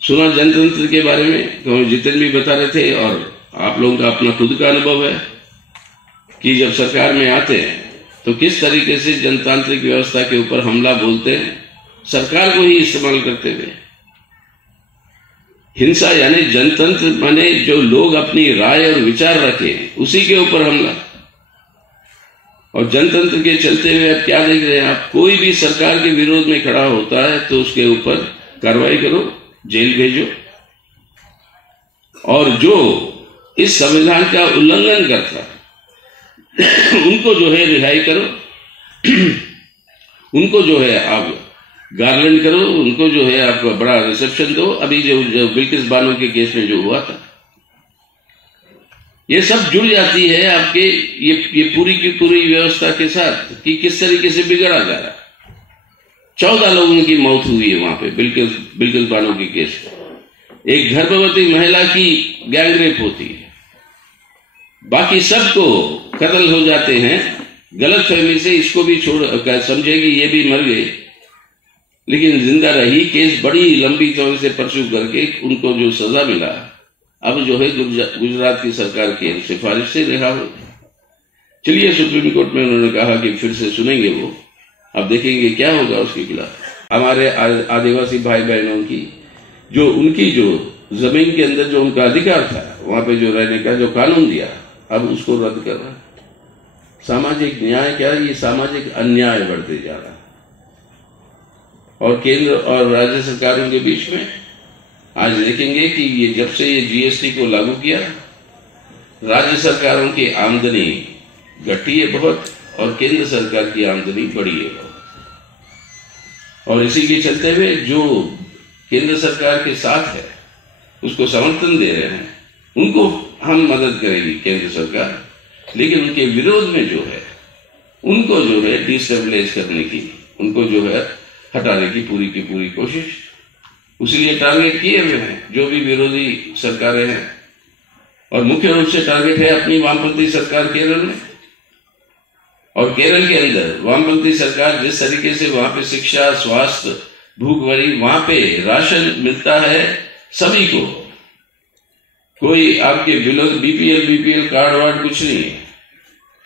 सुना जनतंत्र के बारे में जितने भी बता रहे थे, और आप लोगों का अपना खुद का अनुभव है कि जब सरकार में आते हैं तो किस तरीके से जनतांत्रिक व्यवस्था के ऊपर हमला बोलते हैं, सरकार को ही इस्तेमाल करते हुए। हिंसा यानी जनतंत्र माने जो लोग अपनी राय और विचार रखें, उसी के ऊपर हमला। और जनतंत्र के चलते हुए आप क्या देख रहे हैं, आप कोई भी सरकार के विरोध में खड़ा होता है तो उसके ऊपर कार्रवाई करो, जेल भेजो, और जो इस संविधान का उल्लंघन करता है उनको जो है रिहाई करो, उनको जो है आप गार्लैंड करो, उनको जो है आप बड़ा रिसेप्शन दो। अभी जो बिल्किस बानो के केस में जो हुआ था, ये सब जुड़ जाती है आपके ये पूरी की पूरी व्यवस्था के साथ कि किस तरीके से बिगड़ा जा रहा है। 14 लोगों की मौत हुई है वहां पे बिल्किस बानो के केस में। एक गर्भवती महिला की गैंगरेप होती है, बाकी सबको कत्ल हो जाते हैं गलत फहमी से। इसको भी छोड़ समझेगी ये भी मर गए, लेकिन जिंदा रही। केस बड़ी लंबी चौड़ी से परसू करके उनको जो सजा मिला, अब जो है गुजरात की सरकार की सिफारिश से रिहा हो। चलिए सुप्रीम कोर्ट में उन्होंने कहा कि फिर से सुनेंगे वो, अब देखेंगे क्या होगा उसके खिलाफ। हमारे आदिवासी भाई बहनों की जो उनकी जो जमीन के अंदर जो उनका अधिकार था, वहां पे जो रहने का जो कानून दिया, अब उसको रद्द कर रहा है। सामाजिक न्याय क्या है, ये सामाजिक अन्याय बढ़ते जा रहा है। और केंद्र और राज्य सरकारों के बीच में आज देखेंगे कि ये जब से ये जीएसटी को लागू किया, राज्य सरकारों की आमदनी घटी है बहुत और केंद्र सरकार की आमदनी बढ़ी है बहुत। और इसी के चलते हुए जो केंद्र सरकार के साथ है उसको समर्थन दे रहे हैं, उनको हम मदद करेगी केंद्र सरकार, लेकिन उनके विरोध में जो है उनको जो है डिस्टेबलाइज करने की, उनको जो है हटाने की पूरी कोशिश, उसलिए टारगेट किए हुए हैं जो भी विरोधी सरकारें हैं। और मुख्य रूप से टारगेट है अपनी वामपंथी सरकार केरल में। और केरल के अंदर वामपंथी सरकार जिस तरीके से वहां पे शिक्षा, स्वास्थ्य, भूखमरी, वहां पे राशन मिलता है सभी को, कोई आपके बीपीएल कार्ड वार्ड कुछ नहीं है,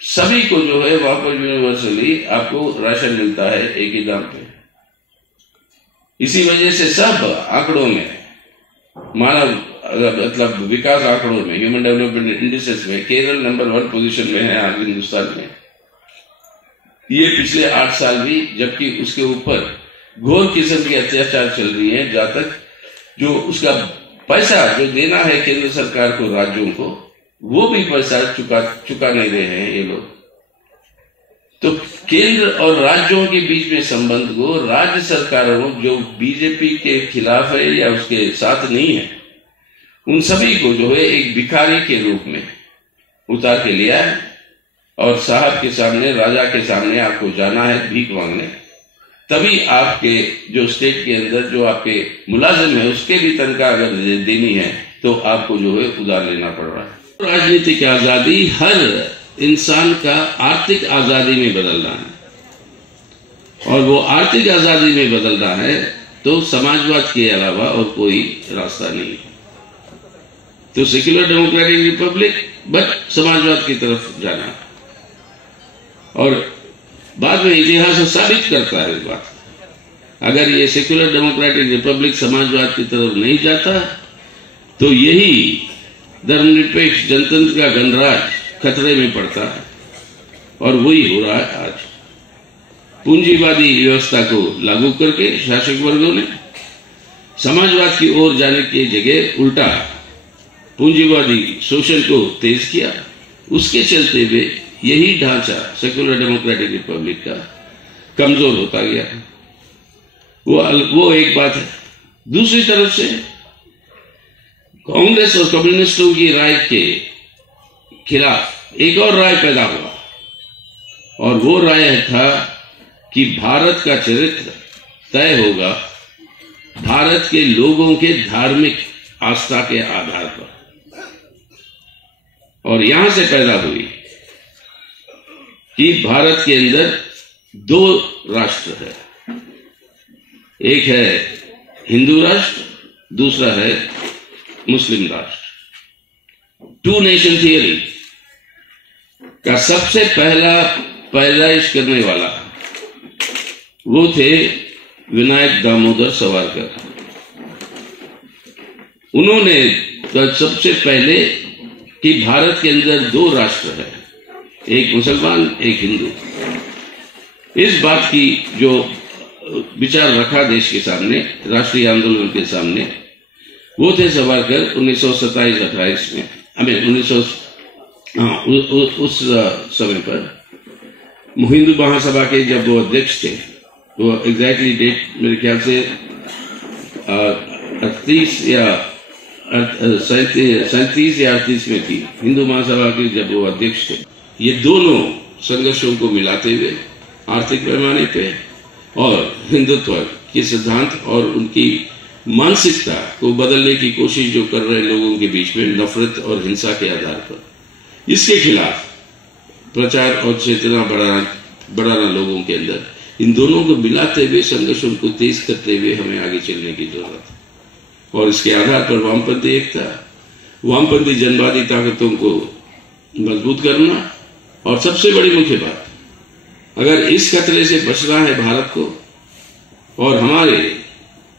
सभी को जो है वहां पर यूनिवर्सली आपको राशन मिलता है एक ही दाम पे। इसी वजह से सब आंकड़ों में, मानव मतलब विकास आंकड़ों में, ह्यूमन डेवलपमेंट इंडिसेस में केरल नंबर 1 पोजीशन में है आज हिंदुस्तान में। ये पिछले 8 साल भी, जबकि उसके ऊपर घोर किस्म की अत्याचार चल रही है। जहां तक जो उसका पैसा जो देना है केंद्र सरकार को राज्यों को, वो भी पैसा चुका नहीं रहे हैं ये लोग। केंद्र और राज्यों के बीच में संबंध को राज्य सरकारों जो बीजेपी के खिलाफ है या उसके साथ नहीं है, उन सभी को जो है एक भिखारी के रूप में उतार के लिया है और साहब के सामने, राजा के सामने आपको जाना है भीख मांगने, तभी आपके जो स्टेट के अंदर जो आपके मुलाजिम है उसके भी तनख्वाह अगर देनी है तो आपको जो है उधार लेना पड़ रहा है। राजनीतिक आजादी हर इंसान का आर्थिक आजादी में बदलना है और वो आर्थिक आजादी में बदलना है तो समाजवाद के अलावा और कोई रास्ता नहीं है। तो सेक्युलर डेमोक्रेटिक रिपब्लिक बट समाजवाद की तरफ जाना और बाद में इतिहास साबित करता है इस बात। अगर ये सेक्युलर डेमोक्रेटिक रिपब्लिक समाजवाद की तरफ नहीं जाता तो यही धर्मनिरपेक्ष जनतंत्र का गणराज खतरे में पड़ता है और वही हो रहा है आज। पूंजीवादी व्यवस्था को लागू करके शासक वर्गों ने समाजवाद की ओर जाने की जगह उल्टा पूंजीवादी शोषण को तेज किया। उसके चलते हुए यही ढांचा सेक्युलर डेमोक्रेटिक रिपब्लिक का कमजोर होता गया। वो एक बात है। दूसरी तरफ से कांग्रेस और कम्युनिस्टों की राय के खिलाफ एक और राय पैदा हुआ और वो राय था कि भारत का चरित्र तय होगा भारत के लोगों के धार्मिक आस्था के आधार पर। और यहां से पैदा हुई कि भारत के अंदर दो राष्ट्र है, एक है हिंदू राष्ट्र, दूसरा है मुस्लिम राष्ट्र। टू नेशन थियरी का सबसे पहला पैदाइश करने वाला वो थे विनायक दामोदर सावरकर। उन्होंने तो सबसे पहले कि भारत के अंदर दो राष्ट्र है, एक मुसलमान एक हिंदू, इस बात की जो विचार रखा देश के सामने, राष्ट्रीय आंदोलन के सामने, वो थे सावरकर 1927-28 में। उस समय पर हिंदू महासभा के जब वो अध्यक्ष थे, वो एग्जैक्टली डेट मेरे ख्याल से 38 या 37 या 38 में थी, हिंदू महासभा के जब वो अध्यक्ष थे। ये दोनों संघर्षों को मिलाते हुए आर्थिक पैमाने पे और हिंदुत्व के सिद्धांत और उनकी मानसिकता को बदलने की कोशिश जो कर रहे लोगों के बीच में नफरत और हिंसा के आधार पर, इसके खिलाफ प्रचार और चेतना बढ़ाना लोगों के अंदर, इन दोनों को मिलाते हुए संघर्षों को तेज करते हुए हमें आगे चलने की जरूरत है। और इसके आधार पर वामपंथी एकता, वामपंथी जनवादी ताकतों को मजबूत करना और सबसे बड़ी मुख्य बात, अगर इस खतरे से बचना है भारत को और हमारे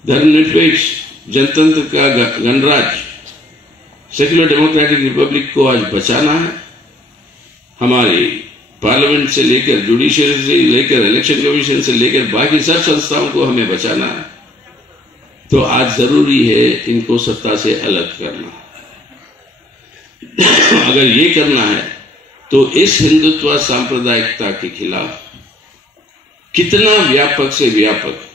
धर्मनिरपेक्ष जनतंत्र का गणराज सेक्युलर डेमोक्रेटिक रिपब्लिक को आज बचाना है, हमारे पार्लियामेंट से लेकर जुडिशियरी से लेकर इलेक्शन कमीशन से लेकर बाकी सब संस्थाओं को हमें बचाना है, तो आज जरूरी है इनको सत्ता से अलग करना। अगर ये करना है तो इस हिंदुत्व सांप्रदायिकता के खिलाफ कितना व्यापक से व्यापक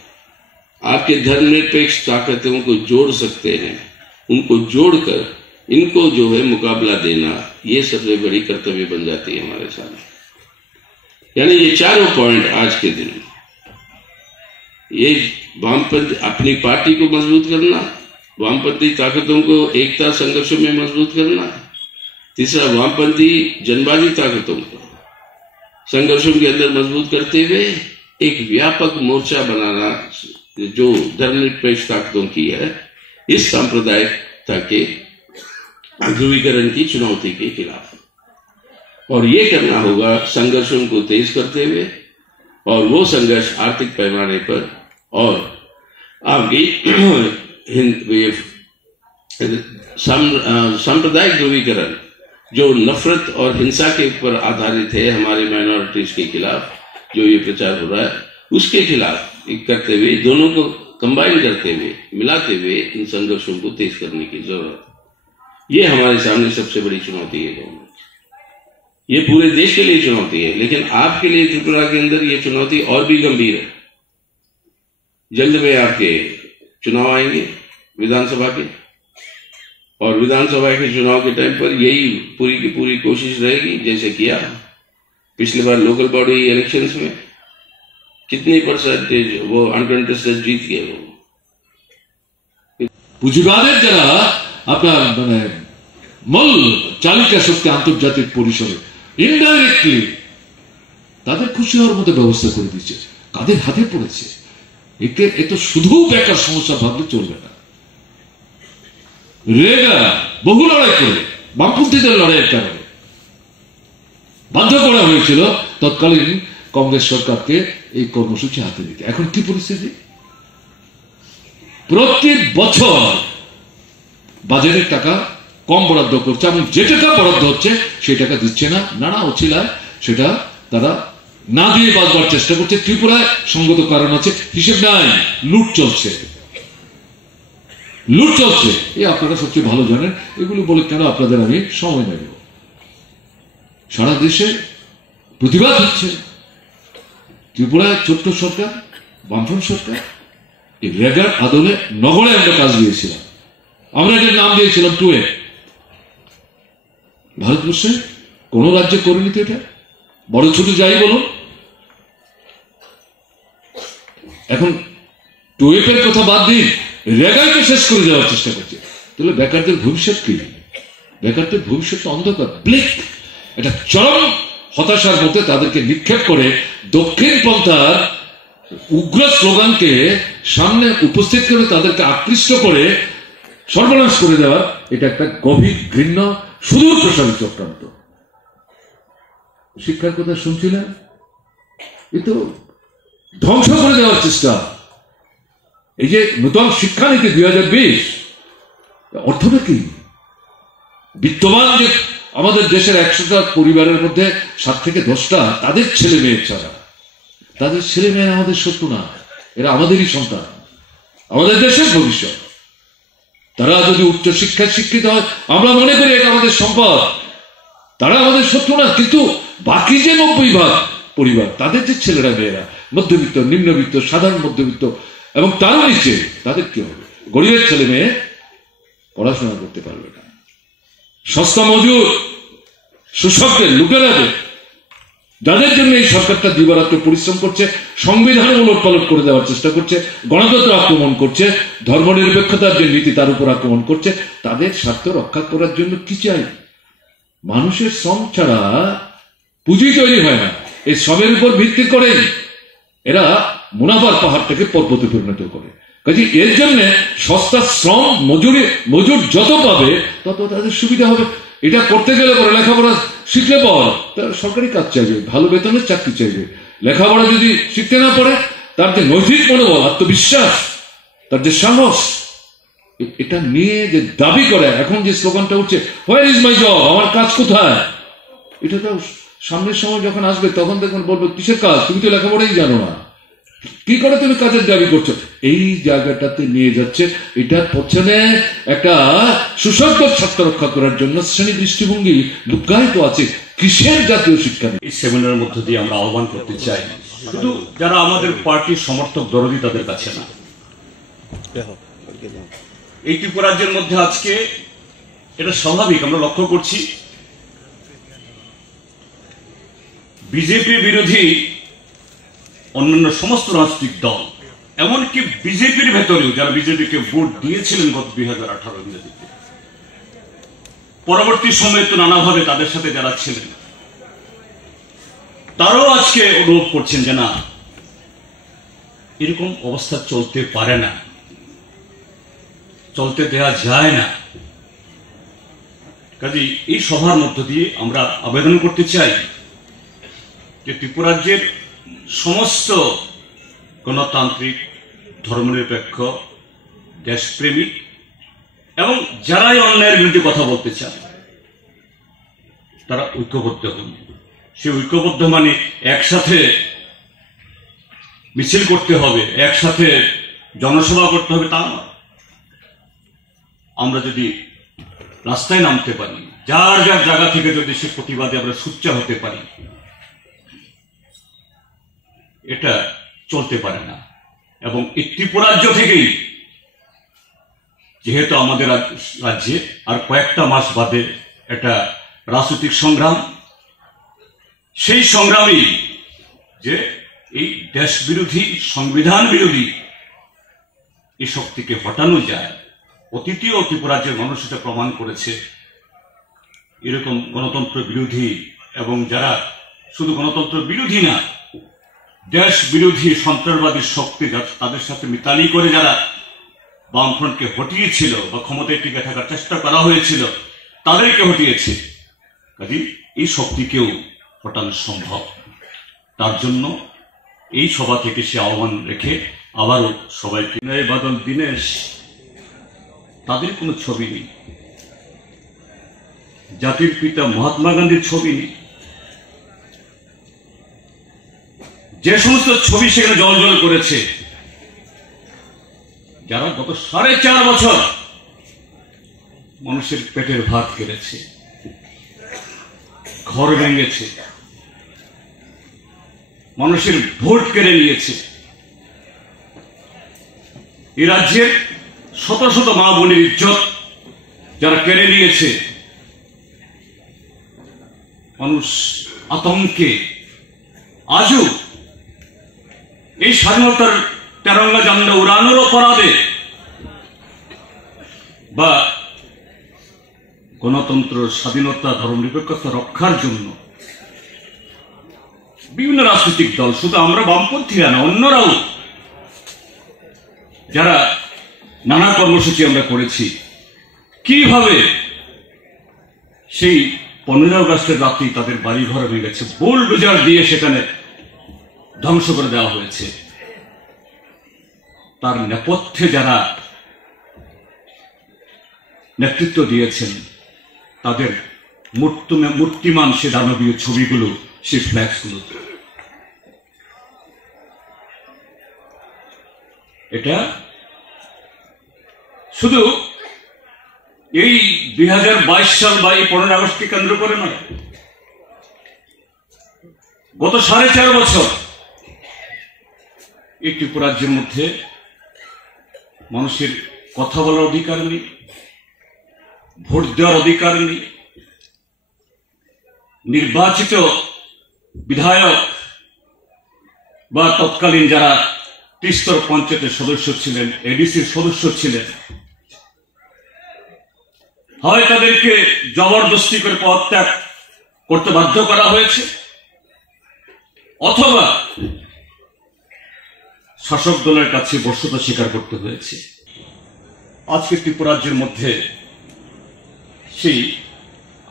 आपके धर्मनिरपेक्ष ताकतों को जोड़ सकते हैं, उनको जोड़कर इनको जो है मुकाबला देना, ये सबसे बड़ी कर्तव्य बन जाती है हमारे सामने। यानी ये चारों पॉइंट आज के दिन, ये वामपंथी अपनी पार्टी को मजबूत करना, वामपंथी ताकतों को एकता संघर्षों में मजबूत करना, तीसरा वामपंथी जनवादी ताकतों को संघर्षों के अंदर मजबूत करते हुए एक व्यापक मोर्चा बनाना जो धर्मनिरपेक्ष ताकतों की है, इस सांप्रदायिकता के ध्रुवीकरण की चुनौती के खिलाफ। और ये करना होगा संघर्षों को तेज करते हुए, और वो संघर्ष आर्थिक पैमाने पर और आपकी सांप्रदायिक ध्रुवीकरण जो नफरत और हिंसा के ऊपर आधारित है हमारे माइनॉरिटीज के खिलाफ, जो ये प्रचार हो रहा है, उसके खिलाफ करते हुए, दोनों को कंबाइन करते हुए, मिलाते हुए इन संघर्षों को तेज करने की जरूरत है। ये हमारे सामने सबसे बड़ी चुनौती है। ये पूरे देश के लिए चुनौती है, लेकिन आपके लिए त्रिपुरा के अंदर ये चुनौती और भी गंभीर है। जल्द में आपके चुनाव आएंगे विधानसभा के, और विधानसभा के चुनाव के टाइम पर यही पूरी की पूरी कोशिश रहेगी, जैसे किया पिछली बार लोकल बॉडी इलेक्शंस में कितनी परसेंटेज वो अनकंटेस्टेड जीत गए। वो পুঁজিবাদের যারা আপনার মানে মূল চালিকা শক্তি আন্তর্জাতিক পরিসরে ইনডাইরেক্টলি তাদের খুশি হওয়ার মতো ব্যবস্থা করে দিচ্ছে, কাদের হাতে পড়েছে। একে এ তো শুধু বেকার সমস্যা ভাবলে চলবে না। রেগা বহু লড়াই করে বামপন্থীদের লড়াইয়ের কারণে বাধ্য করা হয়েছিল তৎকালীন কংগ্রেস সরকারকে এই কর্মসূচি হাতে দিতে। এখন কি পরিস্থিতি? প্রতি বছর বাজারের টাকা কম বরাদ্দ করছে, এবং যে টাকা বরাদ্দ হচ্ছে সেই টাকা দিচ্ছে না, নানা অছিলায় সেটা তারা না দিয়ে বাদ দেওয়ার চেষ্টা করছে। ত্রিপুরায় সঙ্গত কারণ আছে, হিসেব নাই, লুট চলছে, লুট চলছে। এই আপনারা সবচেয়ে ভালো জানেন, এগুলো বলে কেন আপনাদের আমি সময় নেব। সারা দেশে প্রতিবাদ হচ্ছে। ত্রিপুরায় ছোট্ট সরকার, বামফ্রন্ট সরকার, এই রেগার আদলে নগরে আমরা কাজ দিয়েছিলাম, আমরা এটার নাম দিয়েছিলাম টুয়ে। ভারতবর্ষে কোন রাজ্যে করেনি তো এটা, বড় ছোট যাই বলো। এখন টুয়েপের কথা বাদ দিন, রেগাইকে শেষ করে দেওয়ার চেষ্টা করছে। তাহলে বেকারদের ভবিষ্যৎ কি? বেকারদের ভবিষ্যৎ অন্ধকার, ব্লিক। এটা চরম হতাশার মধ্যে তাদেরকে নিক্ষেপ করে দক্ষিণ পন্থার উগ্র স্লোগানকে সামনে উপস্থিত করে তাদেরকে আকৃষ্ট করে সর্বনাশ করে দেওয়া, এটা একটা গভীর ঘৃণ্য সুদূর প্রসারী চক্রান্ত। শিক্ষার কথা শুনছিলেন, এ তো ধ্বংস করে দেওয়ার চেষ্টা। এই যে নূতন শিক্ষানীতি 2020, অর্থটা কি? বিত্তবান যে আমাদের দেশের 100টা পরিবারের মধ্যে 7 থেকে 10টা তাদের ছেলে মেয়ে ছাড়া, তাদের ছেলে মেয়ে আমাদের শত্রু না, এরা আমাদেরই সন্তান, আমাদের দেশের ভবিষ্যৎ। তারা যদি উচ্চ শিক্ষায় শিক্ষিত হয়, আমরা মনে করি এটা আমাদের সম্পদ, তারা আমাদের শত্রু না। কিন্তু বাকি যে 90% পরিবার, তাদের যে ছেলেরা মেয়েরা মধ্যবিত্ত, নিম্নবিত্ত, সাধারণ মধ্যবিত্ত এবং তারও নিচে, তাদের কি হবে? গরিবের ছেলে মেয়ে পড়াশোনা করতে পারবে না। সস্তা মজুর শোষকদের, লুটেরাদের, যাদের জন্য এই সরকারটা দিবারাত্র পরিশ্রম করছে, সংবিধান উলটপালট করে দেওয়ার চেষ্টা করছে, গণতন্ত্র আক্রমণ করছে, ধর্মনিরপেক্ষতার যে নীতি তার উপর আক্রমণ করছে, তাদের স্বার্থ রক্ষা করার জন্য কি চাই? মানুষের শ্রম ছাড়া পুঁজি তৈরি হয় না। এই শ্রমের উপর ভিত্তি করেই এরা মুনাফার পাহাড়টাকে পর্বতে পরিণত করে। কাজে এর জন্য সস্তা শ্রম মজুর যত পাবে তত তাদের সুবিধা হবে। এটা করতে গেলে পরে লেখাপড়া শিখলে পর তার সরকারি কাজ চাইবে, ভালো বেতনের চাকরি চাইবে। লেখাপড়া যদি শিখতে না পারে, তার যে নৈতিক মনোবল, আত্মবিশ্বাস, তার যে সাহস, এটা নিয়ে যে দাবি করে, এখন যে স্লোগানটা উঠছে, হোয়ার ইজ মাই জব, আমার কাজ কোথায়, এটা তো সামনের সময় যখন আসবে তখন দেখুন বলবো কিসের কাজ, তুমি তো লেখাপড়াই জানো না, কি করে তুমি কাজের দাবি করছো? এই জায়গাটাতে নিয়ে যাচ্ছে। এটার পেছনে একটা সুশান্ত স্বার্থ রক্ষা করার জন্য শ্রেণী দৃষ্টিভঙ্গি লুকায়িত আছে। কিসের জাতীয় শিক্ষা? এই সেমিনারের মধ্য দিয়ে আমরা আহ্বান করতে চাই, শুধু যারা আমাদের পার্টির সমর্থক দরদি তাদের কাছে না, এই ত্রিপুরা রাজ্যের মধ্যে আজকে এটা স্বাভাবিক, আমরা লক্ষ্য করছি বিজেপি বিরোধী অন্যান্য সমস্ত রাজনৈতিক দল, এমনকি বিজেপির ভেতরেও যারা বিজেপিকে ভোট দিয়েছিলেন গত 2018 ইংরেজিতে, পরবর্তী সময়ে তো নানাভাবে তাদের সাথে যারা ছিলেন তারাও আজকে অনুভব করছেন যে না, এরকম অবস্থা চলতে পারে না, চলতে দেয়া যায় না। কাজেই এই সভার মধ্য দিয়ে আমরা আবেদন করতে চাই যে ত্রিপুরা রাজ্যের সমস্ত গণতান্ত্রিক, ধর্মনিরপেক্ষ, দেশপ্রেমিক এবং যারাই অন্যায়ের বিরুদ্ধে কথা বলতে চায় তারা ঐক্যবদ্ধ হন। সে ঐক্যবদ্ধ মানে একসাথে মিছিল করতে হবে, একসাথে জনসভা করতে হবে তা নয়। আমরা যদি রাস্তায় নামতে পারি, যার যার জায়গা থেকে যদি সে প্রতিবাদে আমরা সোচ্চার হতে পারি, এটা চলতে পারে না। এবং এই ত্রিপুরাজ্য থেকেই, যেহেতু আমাদের রাজ্যে আর কয়েকটা মাস বাদে একটা রাজনৈতিক সংগ্রাম, সেই সংগ্রামই যে এই দেশ বিরোধী, সংবিধান বিরোধী এই শক্তিকে হটানো যায়। অতীতীয় ত্রিপুরাজ্যের মানুষ এটা প্রমাণ করেছে। এরকম গণতন্ত্র বিরোধী এবং যারা শুধু গণতন্ত্র বিরোধী না, দেশ বিরোধী সন্ত্রাসবাদী শক্তি তাদের সাথে মিতালি করে যারা বামফ্রন্টকে হটিয়েছিল বা ক্ষমতায় টিকে থাকার চেষ্টা করা হয়েছিল, তাদেরকে হটিয়েছে। কাজে এই শক্তিকেও হটানো সম্ভব। তার জন্য এই সভা থেকে সে আহ্বান রেখে আবারও সবাইকে, বাদল, দীনেশ, তাদের কোনো ছবি নেই, জাতির পিতা মহাত্মা গান্ধীর ছবি নেই। যে সমস্ত ছবি সেখানে জ্বলজ্বল করেছে, যারা গত 4.5 বছর মানুষের পেটের ভাত কেড়েছে, ঘর ভেঙেছে, মানুষের ভোট কেড়ে নিয়েছে, এই রাজ্যের শত শত মা বোনের ইজ্জত যারা কেড়ে নিয়েছে, মানুষ আতঙ্কে আজও এই স্বাধীনতার তেরঙ্গা ঝান্ডা উড়ানোর অপরাধে বা গণতন্ত্র, স্বাধীনতা, ধর্মনিরপেক্ষতা রক্ষার জন্য বিভিন্ন রাজনৈতিক দল, শুধু আমরা বামপন্থীরা না, অন্যরাও যারা নানা কর্মসূচি আমরা করেছি, কিভাবে সেই 15 আগস্টের রাত্রি তাদের বাড়ি ঘর ভেঙেছে, বুলডোজার দিয়ে সেখানে ধ্বংস করে দেওয়া হয়েছে। তার নেপথ্যে যারা নেতৃত্ব দিয়েছেন, তাদের মূর্তিমান সে দানবীয় ছবিগুলো, সে ফ্ল্যাক্সগুলো, এটা শুধু এই 2022 সাল বা এই 15 আগস্টকে কেন্দ্র করে নয়, গত 4.5 বছর এই ত্রিপুরাজ্যের মধ্যে মানুষের কথা বলার অধিকার নেই, ভোট দেওয়ার অধিকার নেই, নির্বাচিত বিধায়ক বা তৎকালীন যারা ত্রিস্তর পঞ্চায়েতের সদস্য ছিলেন, এডিসির সদস্য ছিলেন, হয় তাদেরকে জবরদস্তি করে পদত্যাগ করতে বাধ্য করা হয়েছে, অথবা শাসক দলের কাছে বশ্যতা স্বীকার করতে হয়েছে। আজকে ত্রিপুরাজ্যের মধ্যে সেই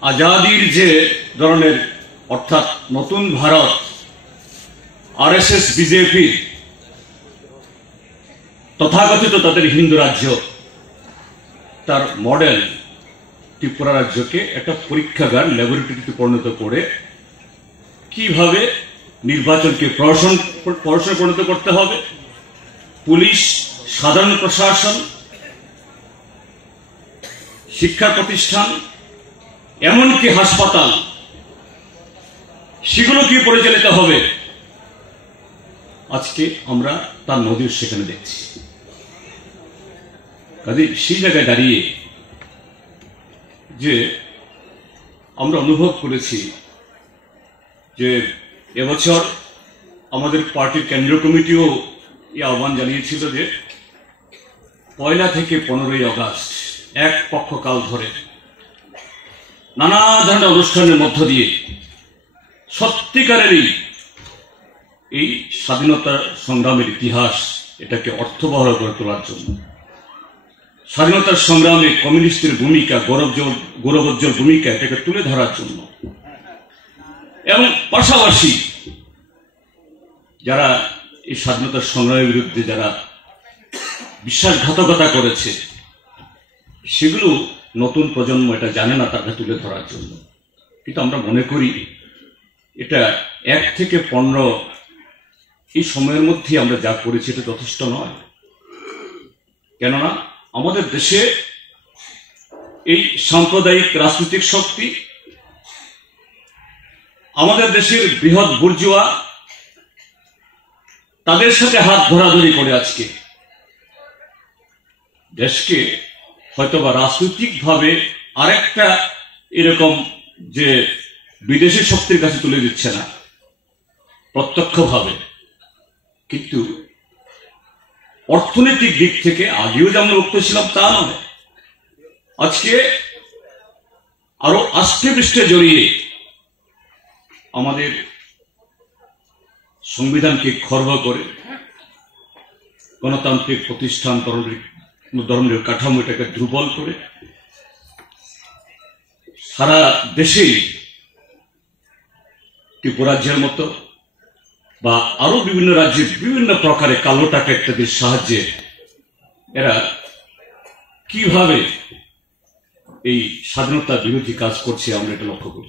আজাদির যে ধরনের, অর্থাৎ নতুন ভারত, আরএসএস, বিজেপি, তথাকথিত তাদের হিন্দু রাজ্য, তার মডেল ত্রিপুরা রাজ্যকে একটা পরীক্ষাগার, ল্যাবরেটরিতে পরিণত করে কিভাবে নির্বাচনকে প্রহসনে পরিণত করতে হবে, পুলিশ, সাধারণ প্রশাসন, শিক্ষা প্রতিষ্ঠান, এমনকি হাসপাতাল, সেগুলো কি পরিচালিত হবে, আজকে আমরা তার নজির সেখানে দেখছি। কাজে সেই জায়গায় দাঁড়িয়ে যে আমরা অনুভব করেছি যে এবছর আমাদের পার্টির কেন্দ্রীয় কমিটিও এই আহ্বান জানিয়েছিল যে 1 থেকে 15 আগস্ট এক পক্ষকাল ধরে নানা ধরনের অনুষ্ঠানের মধ্য দিয়ে সত্যিকারেরই এই স্বাধীনতা সংগ্রামের ইতিহাস, এটাকে অর্থবহ করে তোলার জন্য, স্বাধীনতার সংগ্রামে কমিউনিস্টের ভূমিকা, গৌরবোজ্জ্বল ভূমিকা, এটাকে তুলে ধরার জন্য, এবং পাশাপাশি যারা এই স্বাধীনতার সংগ্রামের বিরুদ্ধে যারা বিশ্বাসঘাতকতা করেছে, সেগুলো নতুন প্রজন্ম এটা জানে না, তাকে তুলে ধরার জন্য। কিন্তু আমরা মনে করি এটা 1 থেকে 15 এই সময়ের মধ্যে আমরা যা করেছি এটা যথেষ্ট নয়। কেননা আমাদের দেশে এই সাম্প্রদায়িক রাজনৈতিক শক্তি আমাদের দেশের বৃহৎ বুর্জুয়া তাদের সাথে হাত ধরাধরি করে আজকে দেশকে হয়তোবা রাজনৈতিকভাবে আরেকটা এরকম যে বিদেশি শক্তির কাছে তুলে দিচ্ছে না প্রত্যক্ষভাবে, কিন্তু অর্থনৈতিক দিক থেকে আগেও যেমন মুক্ত ছিলাম তা নয়, আজকে আরো আষ্টে পৃষ্ঠে জড়িয়ে আমাদের সংবিধানকে খর্ব করে গণতান্ত্রিক প্রতিষ্ঠান ধর্মের কাঠামো এটাকে দুর্বল করে সারা দেশেই ত্রিপুরাজ্যের মতো বা আরো বিভিন্ন রাজ্যে বিভিন্ন প্রকারে কালো টাকা ইত্যাদির সাহায্যে এরা কিভাবে এই স্বাধীনতা বিরোধী কাজ করছে আমরা এটা লক্ষ্য করছি।